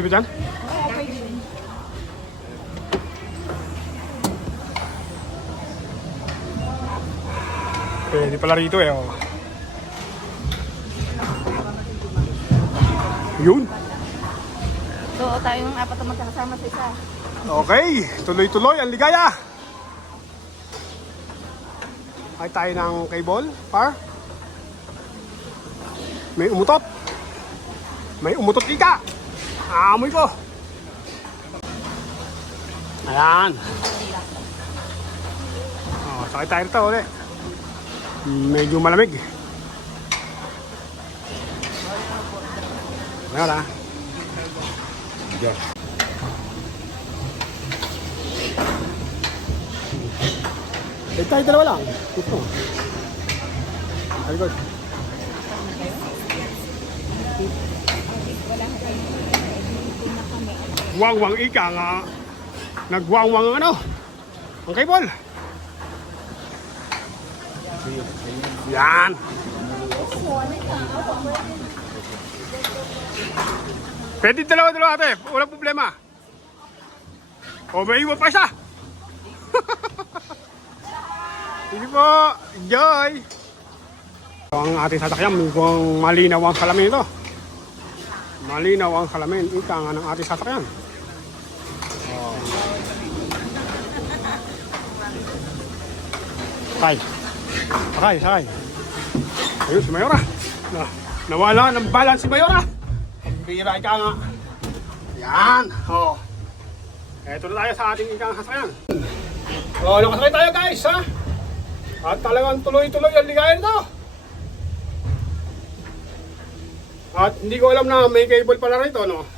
Okay ba dyan? Okay din. Pwede pala rito eh. Oh. Yun. So, tayong apat na magkakasama sa isa. Okay. Tuloy-tuloy ang ligaya. Ay tayo ng cable. Par. May umutot. May umutot ika. Amoy ko. Ayan. Oh, sakay tayo rito ulit. Medyo malamig. Ayan ah. Diyan. Eh tayo dalawa lang. Ito. Alikod. Wang-wang ika nga. Nagwang-wang ang ano. Ang cable. Yan. Pwede dalawa-dalawa ate. Walang problema. O may iwan pa siya. Sige po. Enjoy. Ang ating sasakyan, mukhang malinaw ang salamin ito. Malinaw ang salamin. Ika nga ng ating sasakyan. Sakay. Sakay, sakay. Ayun, si Mayora. Nawala ng balance si Mayora. Bira ika nga. Yan. Oh. Eto na tayo sa ating ikang sasakyan. Oh, nakasakay tayo guys, ha? At talagang tuloy-tuloy ang ligayan ito. At hindi ko alam na may cable pala rito, no?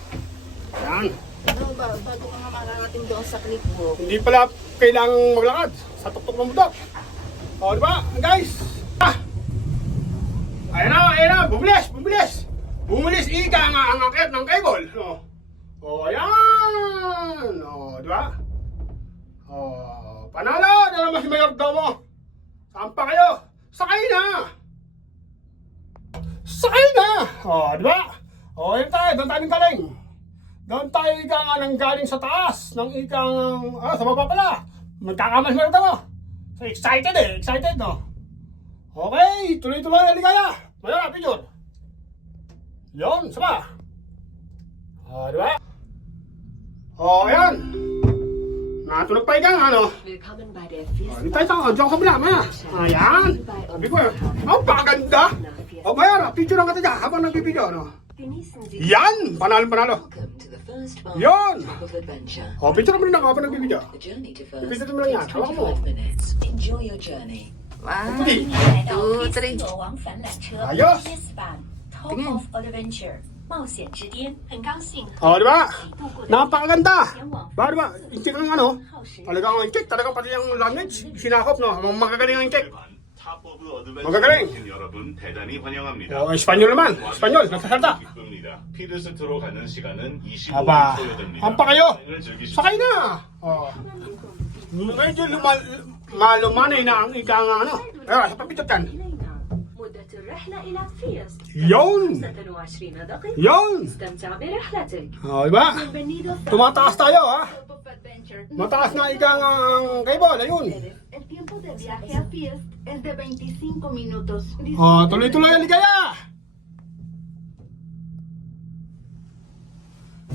Yan. Ano ba, bago ka nga makarating doon sa click mo. Hindi pala kailangang maglakad sa tuktok ng bundok. O, diba? Guys! Ah! Ayan na, bumilis, bumilis! Bumilis ika nga ang akit ng cable. O, ayan! O, diba? O, panalo na naman si Mayordomo. Saan pa kayo? Sakay na! Sakay na! O, diba? O, yun tayo, doon tayo galing. Doon tayo ika nga nang galing sa taas ng ikang, sa baba pala. Magkakamas mo ito mo. So, excited eh, excited no? Okay, tuloy-tuloy ang ligaya. Mayroon, picture. Yun, sama. O, diba? O, ayan. Natulog pa ikang ano. O, dito tayo, diyan ka bila, maya. Ayan. Sabi ko eh, ang paganda. O, mayroon, picture lang ka tayo habang nagbibideo, no? Yan! Panalo. Yan! O, picture mo rin ako habang nagbibideo. Ipicture mo lang yan. Hawak mo. 1, Okay. 2, 3. Ayos! Tingin. O, diba? Napakaganda! Ba, diba? Intik ang ano? Talagang ang intik. Talagang pati yung language. Sinakop, no? Magagaling ang intik. Magagaling. 여러분 대단히 환영합니다. O, Espanyol naman. Espanyol. Nagsasalta. 기쁩니다. 피드스트로 가는 시간은 25분 Aba, 소요됩니다. hampa kayo. 여행을 즐기십시오. Sakay na! O. Medyo malumanay na ang ika nga ano. Ayun, sa papitot yan. مدة الرحلة إلى فيست يوم. 25 دقيقة. Yun! استمتع برحلتك. O, diba? Bienvenido a Tumataas tayo, ha? Club of Adventure. Mataas na ika nga ang cable. Ayun. El tiempo de viaje a Fiest es de 25 minutos. O, tuloy-tuloy ang ligaya.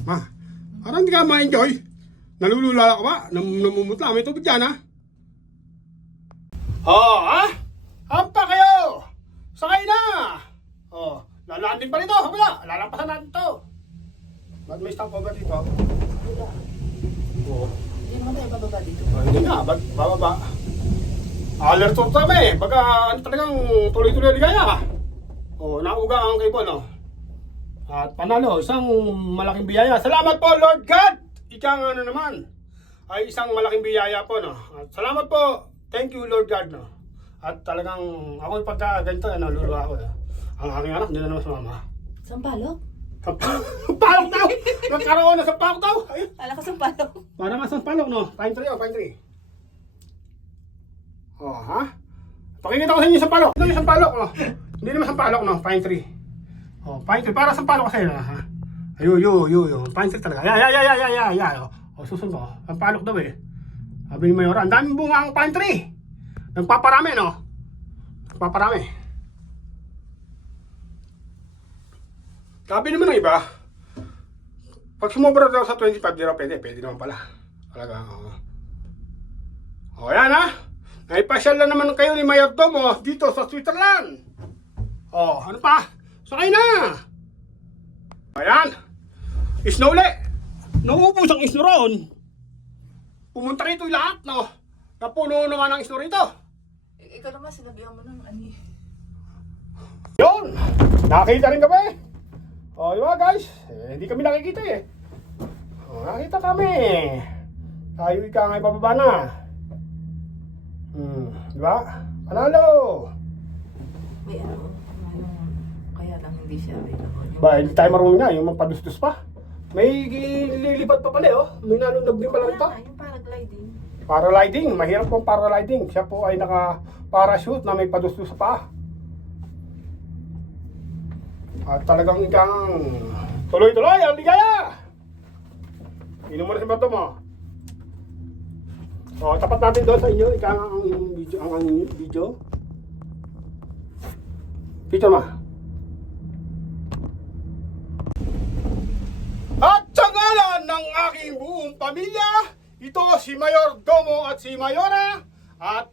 Ma, parang hindi ka ma-enjoy. Nalulula ka ba? Namumutla. May tubig dyan, ha? Oh, ha? Hampa kayo! Sakay na! Oh, lalaan din pa rito. Kabila. Lalampasan natin to. Ba't may stopover dito? Oo. Hindi naman tayo bababa dito. Hindi nga. Bababa. Alert to kami. Baga talagang tuloy-tuloy ligaya. Oh, nauga ang cable, no? At panalo, isang malaking biyaya. Salamat po, Lord God! Ika nga ano naman. Ay isang malaking biyaya po, no? At salamat po. Thank you, Lord God, no? At talagang ako yung pagka ganito, naluluwa ako. Ang aking anak, hindi na naman sumama. Sampalok? Palok daw! Nagkaroon na sa palok daw! Ayun. Wala ka sampalok. Parang nga sa palok, no? Pine tree, pine tree. Oh, ha? Pakikita ko sa inyo sa palok. Ito yung sampalok, no? Hindi naman sampalok, no? Pine tree. Oh, pine tree. Para sampalok kasi, ha? Ayun. Pine tree talaga. Ya. O, susunod ko. Ang palok daw eh. Sabi ni Mayora, ang daming bunga ang pine tree. Nagpaparami, no? Nagpaparami. Sabi naman ng iba, pag sumobra daw sa 25, di raw pwede. Pwede naman pala. Talaga, O, yan ha. Naipasyal na naman kayo ni Mayordomo dito sa Switzerland. O, ano pa? Sakay na. Ayan. Snow uli. Nauubos ang snow roon. Pumunta rito yung lahat, no? Napuno naman ang snow rito. Ikaw naman, sinabihan mo ng ani. Yun! Nakita rin kami. O, di ba guys? Hindi kami nakikita eh. O, nakita kami. Tayo ika nga ibababa na. Di ba? Panalo! May ano, kaya lang hindi siya available. Ba, hindi tayo marunong na. Yung magpadustos pa. May lilipat pa pala, oh. May nalundag din pala ito. Yung paragliding. Paragliding. Mahirap pong paragliding. Siya po ay naka-parachute na may padustos pa. At talagang ikang tuloy-tuloy ang ligaya. Inom mo na si Bato mo. O, tapat natin doon sa inyo. Ikang ang video. Ang video. Picture ma. At sa ngalan ng aking buong pamilya, ito si Mayordomo at si Mayora. At